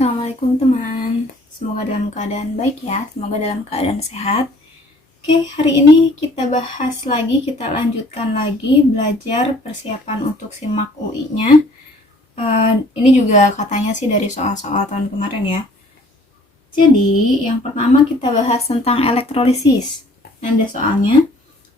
Assalamualaikum teman. Semoga dalam keadaan baik ya, semoga dalam keadaan sehat. Oke, hari ini kita bahas lagi, kita lanjutkan lagi belajar persiapan untuk SIMAK UI-nya. Ini juga katanya sih dari soal-soal tahun kemarin ya. Jadi, yang pertama kita bahas tentang elektrolisis. Ada soalnya,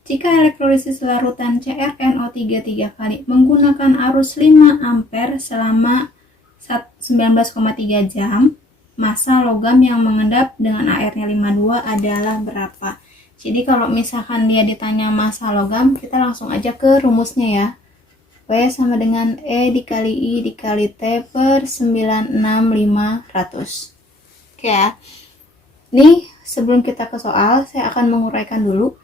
jika elektrolisis larutan CrNO3 3 kali menggunakan arus 5 ampere selama 19,3 jam, massa logam yang mengendap dengan AR-nya 52 adalah berapa? Jadi kalau misalkan dia ditanya massa logam, kita langsung aja ke rumusnya ya. W sama dengan E dikali I dikali T per 96500. Oke ya. Nih, sebelum kita ke soal, saya akan menguraikan dulu.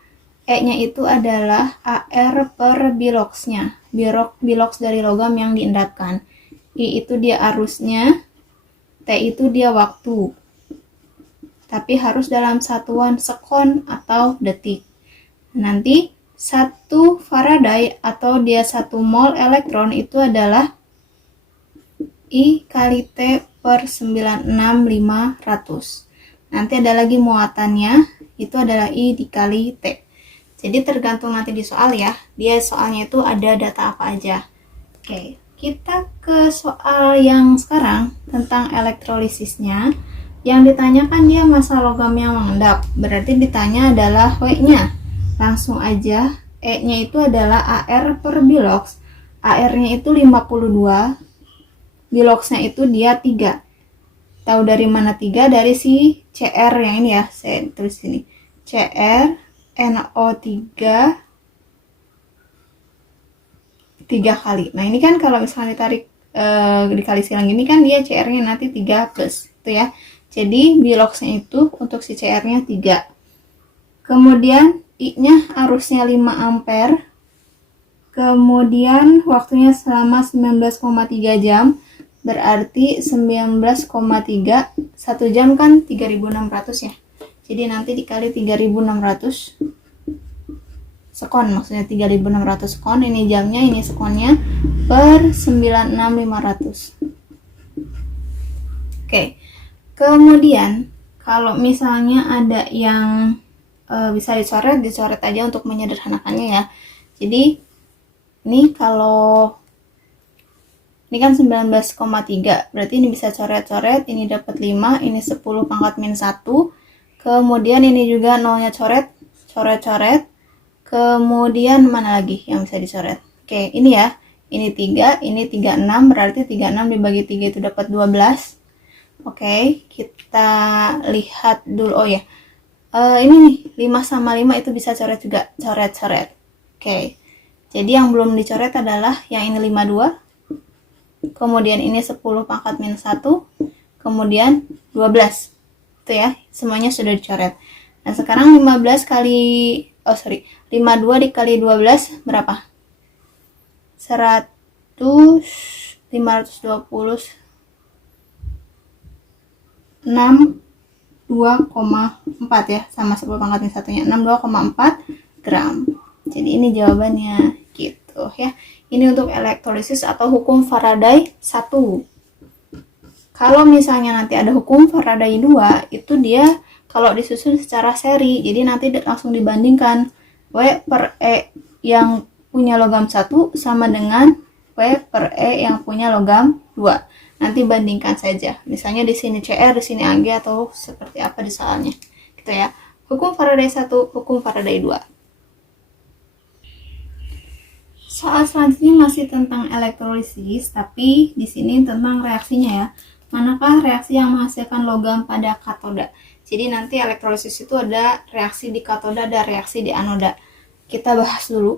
E-nya itu adalah AR per biloxnya. Bilox dari logam yang diendapkan. I itu dia arusnya, T itu dia waktu. Tapi harus dalam satuan sekon atau detik. Nanti 1 Faraday atau dia 1 mol elektron itu adalah I kali T per 96500. Nanti ada lagi muatannya, itu adalah I dikali T. Jadi tergantung nanti di soal ya, dia soalnya itu ada data apa aja. Oke. Kita ke soal yang sekarang tentang elektrolisisnya. Yang ditanyakan dia massa logam yang mengendap. Berarti ditanya adalah W-nya. Langsung aja, E-nya itu adalah AR per bilox. AR-nya itu 52. Biloxnya itu dia 3. Tahu dari mana 3? Dari si CR yang ini ya. Saya tulis sini. CR NO3 3 kali. Nah, ini kan kalau misalnya ditarik dikali silang gini kan dia CR-nya nanti 3 plus itu ya. Jadi biloxnya itu untuk si CR-nya 3. Kemudian I-nya arusnya 5 ampere. Kemudian waktunya selama 19,3 jam. Berarti 19,3 1 jam kan 3600 ya. Jadi nanti dikali 3600 sekon, maksudnya 3600 sekon, ini jamnya, ini sekonnya, per 96500. Oke. Kemudian kalau misalnya ada yang bisa dicoret aja untuk menyederhanakannya ya. Jadi ini kalau ini kan 19,3, berarti ini bisa coret-coret, ini dapat 5, ini 10 pangkat min 1. Kemudian ini juga nolnya coret-coret. Kemudian mana lagi yang bisa dicoret? Oke, ini ya. Ini 3, ini 36, berarti 36 dibagi 3 itu dapat 12. Oke, kita lihat dulu. Oh ya. Ini nih, 5 sama 5 itu bisa coret juga. Coret-coret. Oke. Jadi yang belum dicoret adalah yang ini 52. Kemudian ini 10 pangkat min 1. Kemudian 12. Itu ya, semuanya sudah dicoret. Dan sekarang 52 dikali 12 berapa? 520 62,4 ya, sama 10 pangkat min 1-nya 62,4 gram. Jadi ini jawabannya gitu ya. Ini untuk elektrolisis atau hukum Faraday 1. Kalau misalnya nanti ada hukum Faraday 2, itu dia kalau disusun secara seri, jadi nanti langsung dibandingkan W per E yang punya logam 1 sama dengan W per E yang punya logam 2. Nanti bandingkan saja. Misalnya di sini CR, di sini AG atau seperti apa di soalnya. Gitu ya. Hukum Faraday 1, hukum Faraday 2. Soal selanjutnya masih tentang elektrolisis, tapi di sini tentang reaksinya ya. Manakah reaksi yang menghasilkan logam pada katoda? Jadi nanti elektrolisis itu ada reaksi di katoda, ada reaksi di anoda. Kita bahas dulu.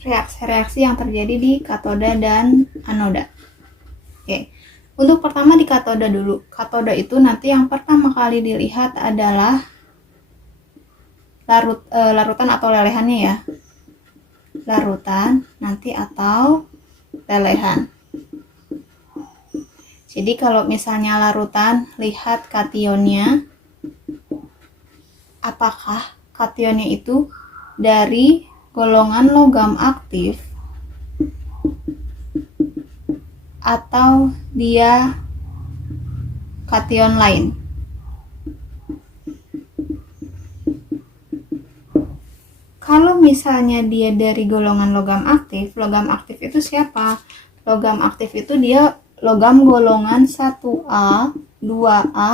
Reaksi yang terjadi di katoda dan anoda. Oke. Untuk pertama di katoda dulu. Katoda itu nanti yang pertama kali dilihat adalah larutan atau lelehannya ya. Larutan nanti atau lelehan. Jadi kalau misalnya larutan, lihat kationnya. Apakah kationnya itu dari golongan logam aktif atau dia kation lain. Kalau misalnya dia dari golongan logam aktif itu siapa? Logam aktif itu dia logam golongan 1A, 2A,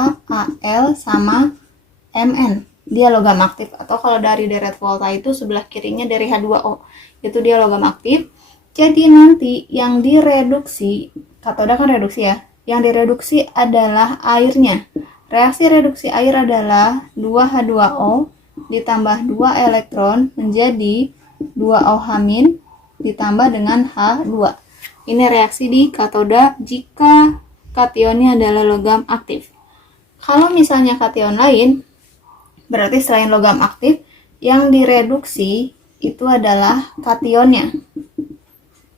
Al, sama Mn. Dia logam aktif. Atau kalau dari deret volta itu sebelah kirinya dari H2O. Itu dia logam aktif. Jadi nanti yang direduksi, katoda kan reduksi ya, yang direduksi adalah airnya. Reaksi reduksi air adalah 2H2O ditambah 2 elektron menjadi 2OH- ditambah dengan H2. Ini reaksi di katoda jika kationnya adalah logam aktif. Kalau misalnya kation lain, berarti selain logam aktif, yang direduksi itu adalah kationnya.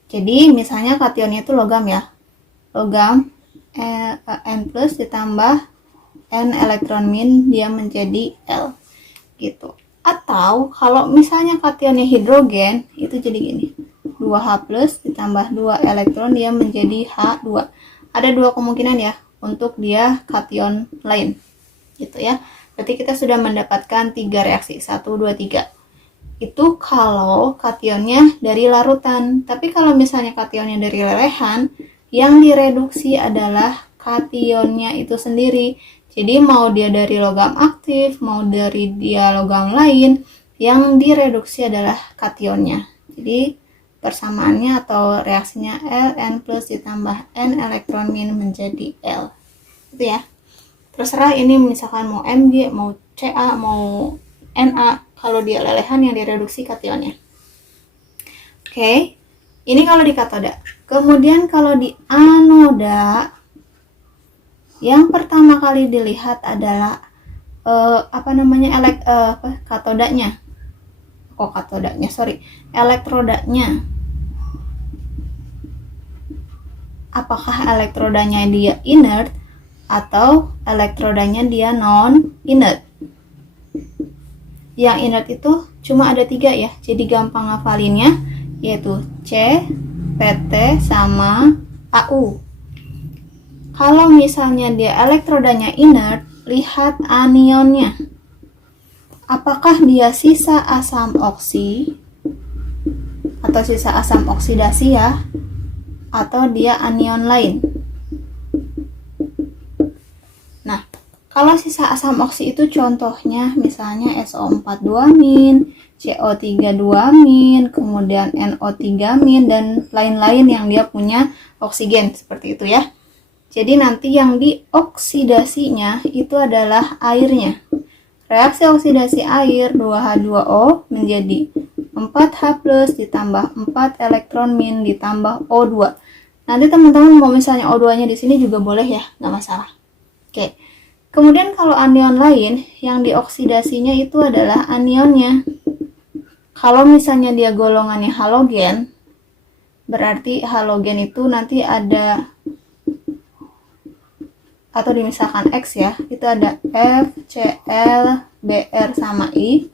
Jadi misalnya kationnya itu logam ya, logam N plus ditambah N elektron min, dia menjadi L gitu. Atau kalau misalnya kationnya hidrogen, itu jadi gini, 2H plus ditambah 2 elektron, dia menjadi H2. Ada dua kemungkinan ya untuk dia kation lain gitu ya. Berarti kita sudah mendapatkan 3 reaksi, 1, 2, 3. Itu kalau kationnya dari larutan. Tapi kalau misalnya kationnya dari lelehan, yang direduksi adalah kationnya itu sendiri. Jadi mau dia dari logam aktif, mau dari dia logam lain, yang direduksi adalah kationnya. Jadi persamaannya atau reaksinya Ln plus ditambah N elektron min menjadi L. Itu ya. Terserah ini misalkan mau Mg, mau Ca, mau Na, kalau dia lelehan yang direduksi kationnya. Oke. Ini kalau di katoda. Kemudian kalau di anoda, yang pertama kali dilihat adalah katodanya. Elektrodanya. Apakah elektrodanya dia inert atau elektrodanya dia non inert? Yang inert itu cuma ada 3 ya, jadi gampang ngafalinnya, yaitu C, PT, sama AU. Kalau misalnya dia elektrodanya inert, lihat anionnya. Apakah dia sisa asam oksi atau sisa asam oksidasi ya, atau dia anion lain. Nah, kalau sisa asam oksi itu contohnya misalnya SO4 2-, CO3 2-, kemudian NO3-, dan lain-lain yang dia punya oksigen seperti itu ya. Jadi nanti yang dioksidasinya itu adalah airnya. Reaksi oksidasi air 2H2O menjadi 4H plus ditambah 4 elektron min ditambah O2. Nanti teman-teman mau misalnya O2-nya di sini juga boleh ya, nggak masalah. Oke. Kemudian kalau anion lain, yang dioksidasinya itu adalah anionnya. Kalau misalnya dia golongannya halogen, berarti halogen itu nanti ada, atau dimisalkan X ya, itu ada F, Cl, Br sama I.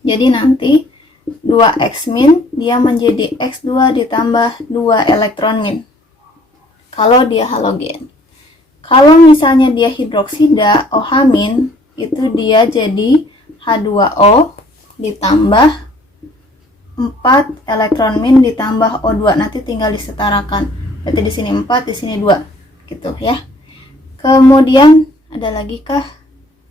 Jadi nanti 2X min dia menjadi X2 ditambah 2 elektron min kalau dia halogen. Kalau misalnya dia hidroksida OH min, itu dia jadi H2O ditambah 4 elektron min ditambah O2. Nanti tinggal disetarakan. Berarti di sini 4, di sini 2 gitu ya. Kemudian ada lagi kah?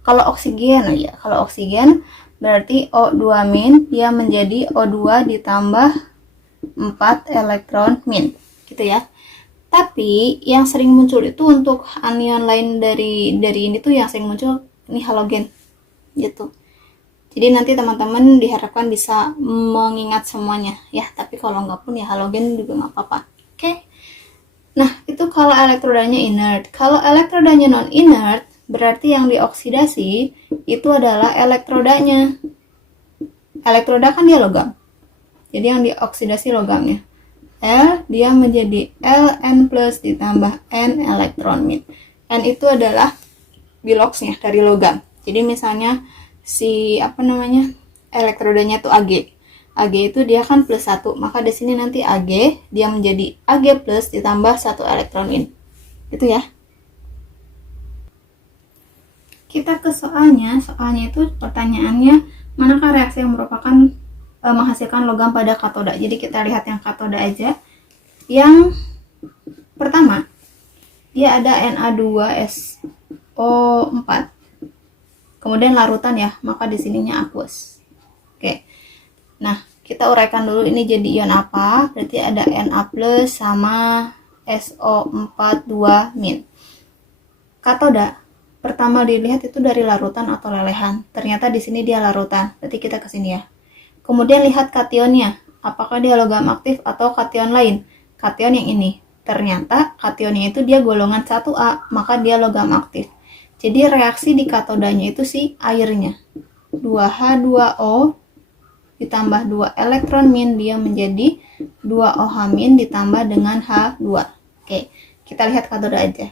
Kalau oksigen aja. Kalau oksigen berarti O2 min dia menjadi O2 ditambah 4 elektron min gitu ya. Tapi yang sering muncul itu untuk anion lain dari ini tuh yang sering muncul ini halogen gitu. Jadi nanti teman-teman diharapkan bisa mengingat semuanya ya. Tapi kalau nggak pun ya halogen juga nggak apa-apa. Oke. Nah, itu kalau elektrodanya inert. Kalau elektrodanya non-inert, berarti yang dioksidasi itu adalah elektrodanya. Elektroda kan dia logam. Jadi yang dioksidasi logamnya. L, dia menjadi Ln plus ditambah N elektron min. N itu adalah biloxnya dari logam. Jadi misalnya si elektrodanya itu Ag. Ag itu dia kan plus 1, maka di sini nanti Ag dia menjadi Ag plus ditambah 1 elektron min. Itu ya. Kita ke soalnya. Soalnya itu pertanyaannya, manakah reaksi yang merupakan menghasilkan logam pada katoda. Jadi kita lihat yang katoda aja. Yang pertama, dia ada Na2SO4. Kemudian larutan ya, maka di sininya aqueous. Oke. Nah, kita uraikan dulu ini jadi ion apa. Berarti ada Na plus sama SO4 2 min. Katoda pertama dilihat itu dari larutan atau lelehan. Ternyata di sini dia larutan. Berarti kita ke sini ya. Kemudian lihat kationnya. Apakah dia logam aktif atau kation lain? Kation yang ini. Ternyata kationnya itu dia golongan 1A, maka dia logam aktif. Jadi reaksi di katodanya itu si airnya. 2H2O ditambah 2 elektron min, dia menjadi 2OH min ditambah dengan H2. Oke, kita lihat katoda aja.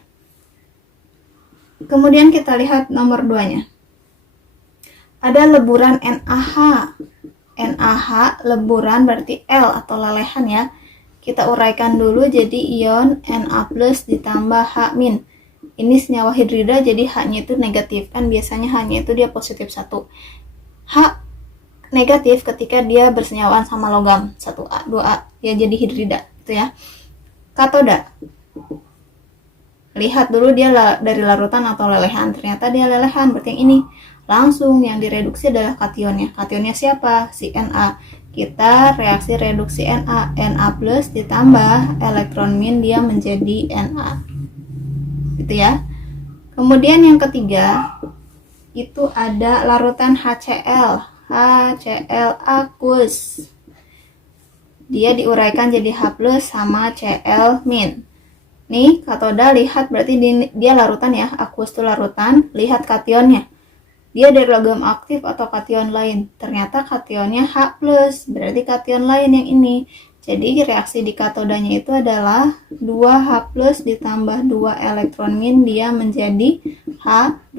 Kemudian kita lihat nomor 2-nya. Ada leburan NaH. NaH leburan berarti L atau lelehan ya. Kita uraikan dulu jadi ion Na plus ditambah H min. Ini senyawa hidrida, jadi H-nya itu negatif. Kan biasanya H-nya itu dia positif 1. H negatif ketika dia bersenyawaan sama logam 1A, 2A, dia jadi hidrida. Itu ya. Katoda. Lihat dulu dia dari larutan atau lelehan. Ternyata dia lelehan, berarti yang ini. Langsung yang direduksi adalah kationnya. Kationnya siapa? Si Na. Kita reaksi reduksi Na. Na plus ditambah elektron min, dia menjadi Na. Gitu ya. Kemudian yang ketiga itu ada larutan HCl. HCl aqueous. Dia diuraikan jadi H plus sama Cl min. Nih katoda, lihat berarti dia larutan ya. Aqueous itu larutan. Lihat kationnya. Dia dari logam aktif atau kation lain. Ternyata kationnya H plus. Berarti kation lain yang ini. Jadi reaksi di katodanya itu adalah 2H plus ditambah 2 elektron min, dia menjadi H2.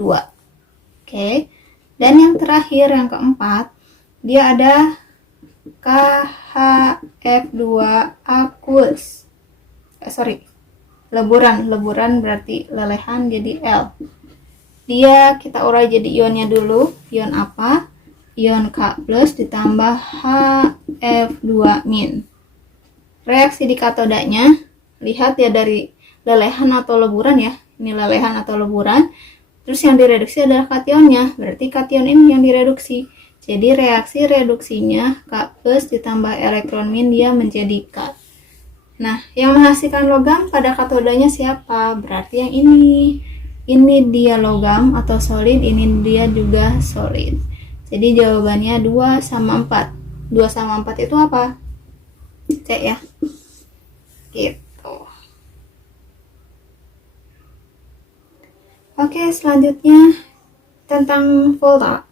Oke. Dan yang terakhir, yang keempat, dia ada KHF2 aqueous. Leburan berarti lelehan jadi L. Dia kita urai jadi ionnya dulu. Ion apa? Ion K plus ditambah HF2 min. Reaksi di katodanya, lihat ya dari lelehan atau leburan ya. Ini lelehan atau leburan. Terus yang direduksi adalah kationnya. Berarti kation ini yang direduksi. Jadi reaksi reduksinya K plus ditambah elektron min, dia menjadi K. Nah, yang menghasilkan logam pada katodanya siapa? Berarti yang ini. Ini dia logam atau solid, ini dia juga solid. Jadi jawabannya 2 sama 4. 2 sama 4 itu apa? C ya. Gitu. Oke, selanjutnya tentang volta.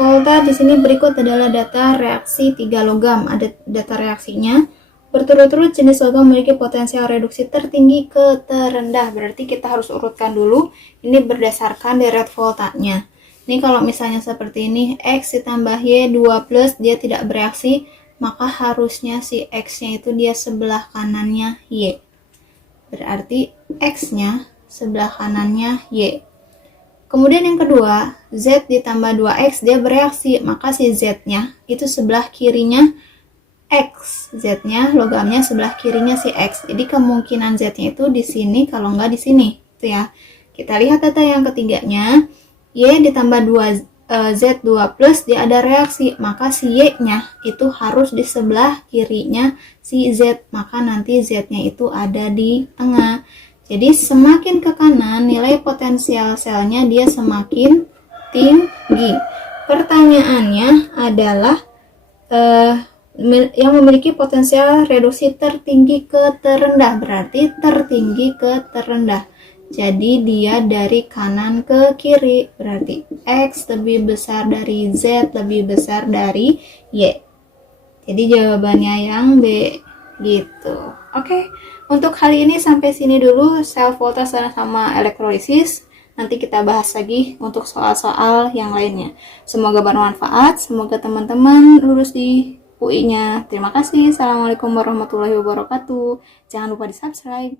Volta di sini berikut adalah data reaksi 3 logam. Ada data reaksinya. Berturut-turut jenis logam memiliki potensial reduksi tertinggi ke terendah. Berarti kita harus urutkan dulu. Ini berdasarkan deret voltanya. Ini kalau misalnya seperti ini, X ditambah Y 2 plus, dia tidak bereaksi, maka harusnya si X-nya itu dia sebelah kanannya Y. Berarti X-nya sebelah kanannya Y. Kemudian yang kedua, Z ditambah 2X, dia bereaksi, maka si Z-nya itu sebelah kirinya X. Z-nya, logamnya sebelah kirinya si X. Jadi kemungkinan Z-nya itu di sini, kalau nggak di sini. Itu ya. Kita lihat data yang ketiganya, Y ditambah 2 Z2 plus, dia ada reaksi, maka si Y-nya itu harus di sebelah kirinya si Z, maka nanti Z-nya itu ada di tengah. Jadi semakin ke kanan, nilai potensial selnya dia semakin tinggi. Pertanyaannya adalah yang memiliki potensial reduksi tertinggi ke terendah, berarti tertinggi ke terendah. Jadi dia dari kanan ke kiri, berarti X lebih besar dari Z, lebih besar dari Y. Jadi jawabannya yang B, gitu. Oke, untuk kali ini sampai sini dulu sel volta sama elektrolisis. Nanti kita bahas lagi untuk soal-soal yang lainnya. Semoga bermanfaat, semoga teman-teman lulus di UI-nya. Terima kasih. Assalamualaikum warahmatullahi wabarakatuh. Jangan lupa di subscribe.